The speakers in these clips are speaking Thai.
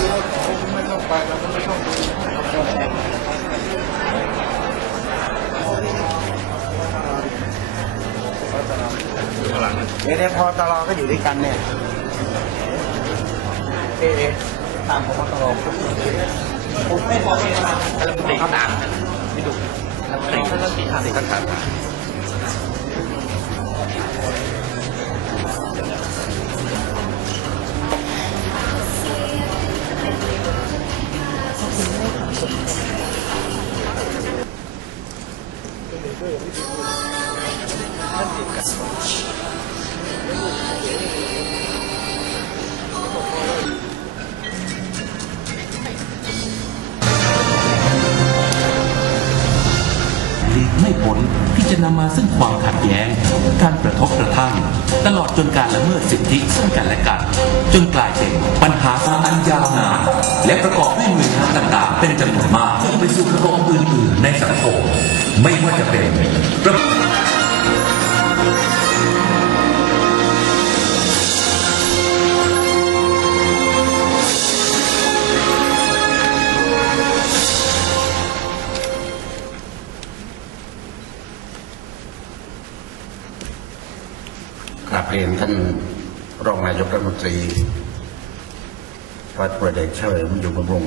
รู้ว่าเขาไม่ต้องไปเราไม่ต้องดูเดี๋ยวเนี่ยพอตลอก็อยู่ด้วยกันเนี่ยเอ๊ะตามพอตลอผมไม่พอใจนรัฐมนตรีตามไม่ดูรัฐมนตรีท่านรัฐมนตรีทำสิครับ ไม่พ้นที่จะนำมาซึ่งความขัดแย้ง การประทบกระทั่ง ตลอดจนการละเมิดสิทธิซึ่งกันและกัน จนกลายเป็นปัญหาอันยาวนานและประกอบด้วยหน่วยงานต่างๆ เป็นจำนวนมาก ไปสู่ระบบอื่นๆในสังคม ไม่ว่าจะเป็นระบบกราบเรียนท่านรองนายกรัฐมนตรีวัดประเดชเฉลิมอยู่บำรุง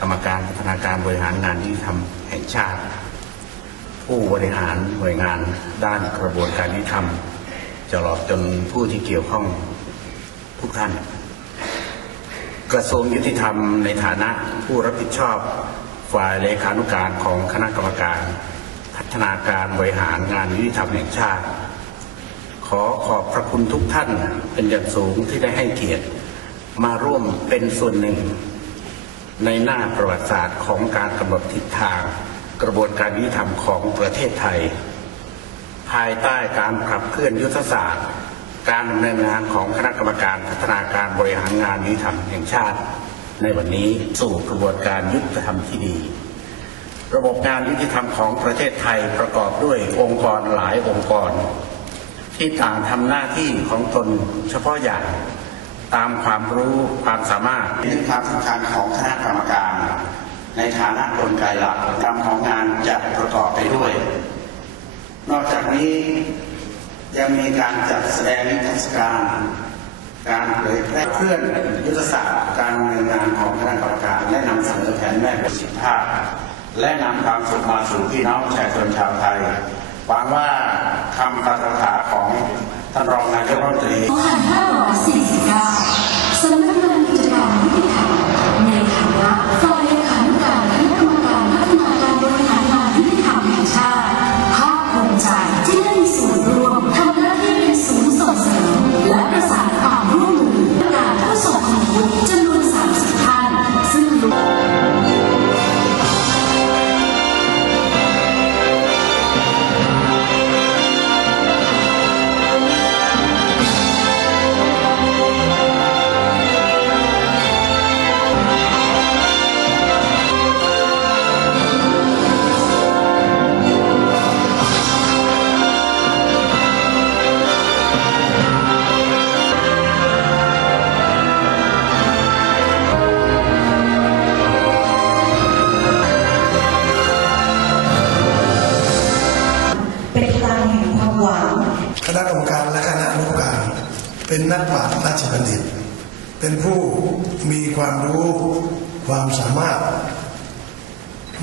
กรรมการพัฒนาการบริหารงานยุติธรรมแห่งชาติ ผู้บริหารหน่วยงานด้านกระบวนการยุติธรรมตลอดจนผู้ที่เกี่ยวข้องทุกท่าน กระทรวงยุติธรรมในฐานะผู้รับผิดชอบฝ่ายเลขานุการของคณะกรรมการ พัฒนาการบริหารงานยุติธรรมแห่งชาติ ขอขอบพระคุณทุกท่านเป็นอย่างสูงที่ได้ให้เกียรติมาร่วมเป็นส่วนหนึ่ง ในหน้าประวัติศาสตร์ของการกำหนดทิศทางกระบวนการยุติธรรมของประเทศไทย ภายใต้การขับเคลื่อนยุทธศาสตร์ การดำเนินงานของคณะกรรมการพัฒนาการบริหารงานยุติธรรมแห่งชาติ ในวันนี้สู่กระบวนการยุติธรรมที่ดี ระบบงานยุติธรรมของประเทศไทยประกอบด้วยองค์กรหลายองค์กร ที่ต่างทำหน้าที่ของตนเฉพาะอย่าง ตามความรู้ความสามารถถึงความสำคัญของคณะกรรมการ ในฐานะกลไกหลักกรรมของงานจะประกอบไปด้วย นอกจากนี้ยังมีการจัดแสดงนิทรรศการ การเผยแพร่เคลื่อนยุทธศาสตร์การดำเนินงานของคณะกรรมการและนำเสนอแผนแม่ประสิทธิภาพ และนำความสุขมาสู่พี่น้องประชาชนชาวไทยหวังว่าคำปราศาของท่านรอง นายกรัฐมนตรี2549สำ นักปราชญ์ราชบัณฑิต เป็นผู้มีความรู้ความสามารถ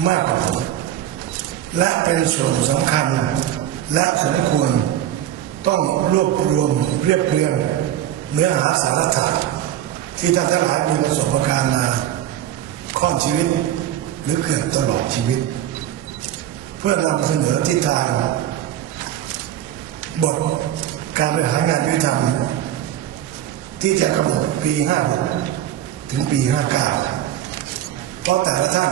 มากกว่าผมและเป็นส่วนสำคัญ และสมควรต้องรวบรวมเรียบเรียงเนื้อหาสาระที่ท่านทั้งหลายมีประสบการณ์มาค่อนชีวิตหรือเกือบตลอดชีวิต เพื่อนำเสนอทิศทาง บทการบริหารงานยุติธรรม ที่จะกำหนดปี 56 ถึงปี 59 เพราะแต่ละท่าน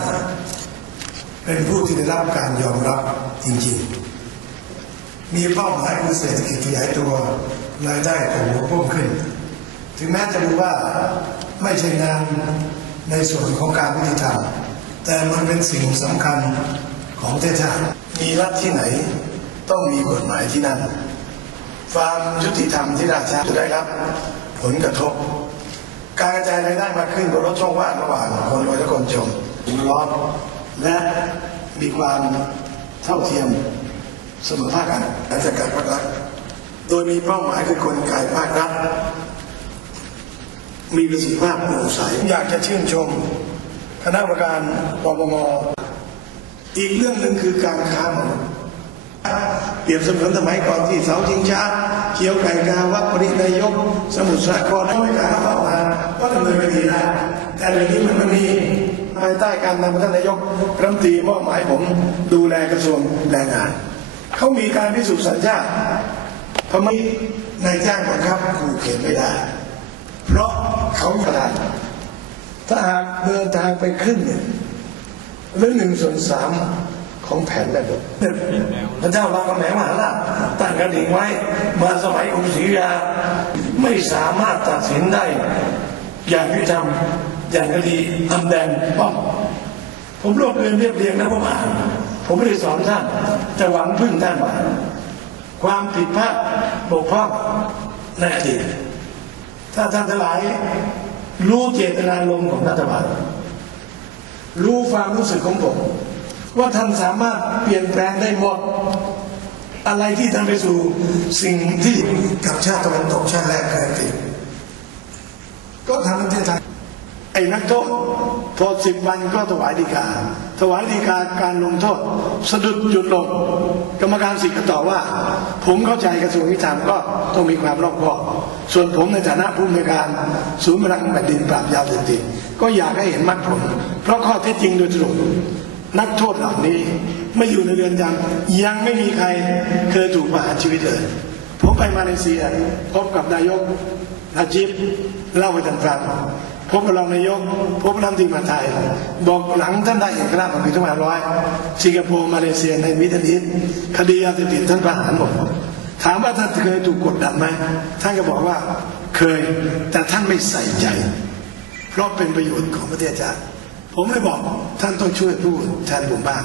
เป็นผู้ที่ได้รับการยอมรับจริงๆ มีเป้าหมายคือเศรษฐกิจขยายตัวรายได้โตเพิ่มขึ้น ถึงแม้จะรู้ว่าไม่ใช่งานในส่วนของการยุติธรรมแต่มันเป็นสิ่งสำคัญของประเทศชาติมีรัฐที่ไหนต้องมีกฎหมายที่นั่นความยุติธรรมที่ราชาจะได้รับ ผลกระทบ การกระจายรายได้มากขึ้นก็ลดช่องว่างระหว่างคนรวยและคนจนร้อนและมีความเท่าเทียมเสมอภาคกันและจะการพัฒนาโดยมีเป้าหมายคือกลไกภาครัฐมีประสิทธิภาพโปร่งใสอยากจะชื่นชม คณะกรรมการปปงอีกเรื่องหนึ่งคือการค้ามนุษย์ เปรียบเสมือนสมัยก่อนที่เสาชิงช้าเขียวไก่กาวัดปรินายก สมุทรสาครไม่กาเข้ามาก็ดำเนินคดีได้แต่เรื่องนี้มันไม่มีภายใต้การนำท่านนายกรัฐมนตรีมอบหมายผมดูแลกระทรวงแรงงานเขามีการพิสูจน์สัญชาติพม่านายจ้างบังคับขู่เข็นไม่ได้ เพราะเขาประทานถ้าหากเดินทางไปขึ้นเนี่ยเรื่อหนึ่งส่วนสาม ของแผนแบบพระเจ้ารามคำแหงมหาราชตั้งกระดิ่งไว้ มาสมัยกรุงศรีอยุธยา ไม่สามารถตัดสินได้ อย่างยุติธรรมอย่างคดีอำแดงป้อมผมรวบเรียงเรียบเรียงนะผมอ่านผมไม่ได้สอนท่านแต่หวังพึ่งท่านว่าความผิดพลาดบกพร่องในอดีตถ้าท่านทั้งหลาย รู้เจตนารมของรัฐบาลรู้ความรู้สึกของผม ว่าท่านสามารถเปลี่ยนแปลงได้หมด อะไรที่ทำไปสู่สิ่งที่กับชาติตะวันตกชาติแรกเคยติดก็ทำในประเทศไทยไอ้นักโทษพอสิบวันก็ถวายดีกา ถวายดีกาการลงโทษ สะดุดหยุดลงกรรมการสิทธิ์ก็ตอบว่า ผมเข้าใจกระทรวงยุติธรรมก็ต้องมีความรอบคอบส่วนผมในฐานะผู้อำนวยการศูนย์พลังแผ่นดินปราบยาเสพติดก็อยากให้เห็นมรรคผล เพราะข้อเท็จจริงโดยสรุป นักโทษเหล่านี้ไม่อยู่ในเรือนจำยังไม่มีใครเคยถูกประหารชีวิตเลย ผมไปมาเลเซียพบกับนายกนาจิบเล่าให้ท่านฟังพบกับรองนายกพบกับรัฐมนตรีมหาไทย บอกหลังท่านได้เอกราชของปีสองพันร้อยสิงคโปร์มาเลเซียในมิดเดิลอีสคดียาเสพติดท่านประหารหมดถามว่าท่านเคยถูกกดดันไหมท่านก็บอกว่าเคยแต่ท่านไม่ใส่ใจ เพราะเป็นประโยชน์ของประเทศชาติ ผมเลยบอกท่านต้องช่วยพูดแทนผมบ้าง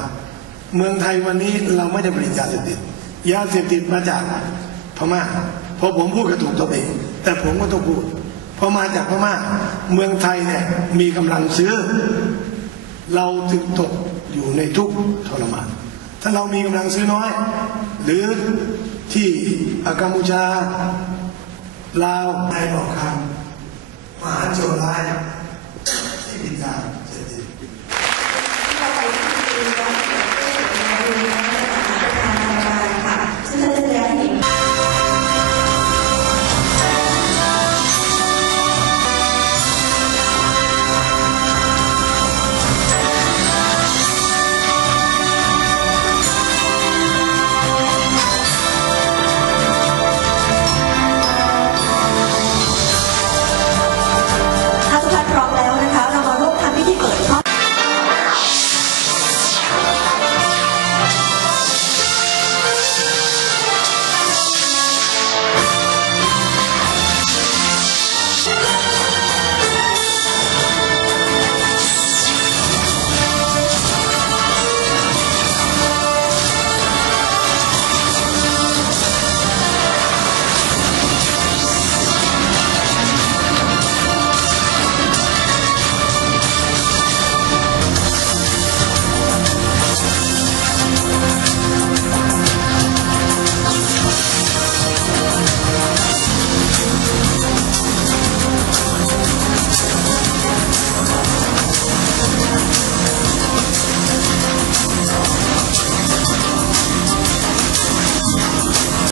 เมืองไทยวันนี้เราไม่ได้ผลิตยาเสพติดยาเสพติดมาจากพม่าพอผมพูดก็ถูกตัวเองแต่ผมก็ต้องพูดพอมาจากพม่าเมืองไทยเนี่ยมีกำลังซื้อ เราถึงตกอยู่ในทุกทรมานถ้าเรามีกำลังซื้อน้อย หรือที่กัมพูชาลาวไทยบอกคำมหาโจรร้าย